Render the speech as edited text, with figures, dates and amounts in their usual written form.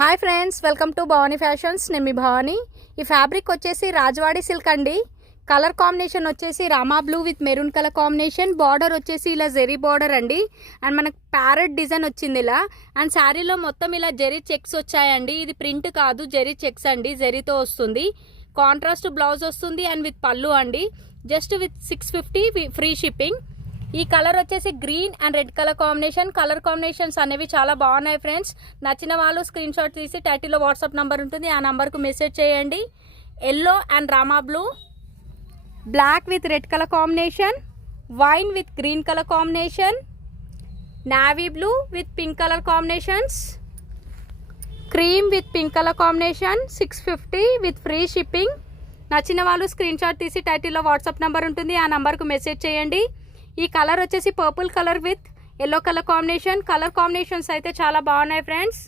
Hi friends, welcome to Bhavani fashions. నేను మీ భవానీ. ఈ fabric వచ్చేసి రాజవాడి సిల్క్ అండి. కలర్ కాంబినేషన్ వచ్చేసి Rama blue with maroon colour combination. Border వచ్చేసి ఇలా జెరీ బార్డర్ అండి. అండ్ మనకు ప్యారెట్ డిజైన్ వచ్చింది ఇలా. అండ్ శారీలో మొత్తం ఇలా జెరీ చెక్స్ వచ్చాయండి. ఇది ప్రింట్ కాదు, జెరీ చెక్స్ అండి. జెరీతో వస్తుంది. కాంట్రాస్ట్ బ్లౌజ్ వస్తుంది అండ్ విత్ పళ్ళు అండి. Just with 650 free shipping. ఈ కలర్ వచ్చేసి green and red colour combination. Colour combinations అనేవి చాలా బాగున్నాయి ఫ్రెండ్స్. నచ్చిన వాళ్ళు స్క్రీన్ షాట్ తీసి టైటిల్లో వాట్సాప్ నంబర్ ఉంటుంది, ఆ నంబర్కు మెసేజ్ చేయండి. ఎల్లో అండ్ రామా blue, black with red colour combination, wine with green colour combination, navy blue with pink colour combinations, cream with pink colour combination. 650 with free shipping. నచ్చిన వాళ్ళు screen shot తీసి టైటిల్లో WhatsApp number ఉంటుంది, ఆ నంబర్కు message చేయండి. ఈ కలర్ వచ్చేసి purple colour with yellow colour combination. Colour combinations అయితే చాలా బాగున్నాయి ఫ్రెండ్స్.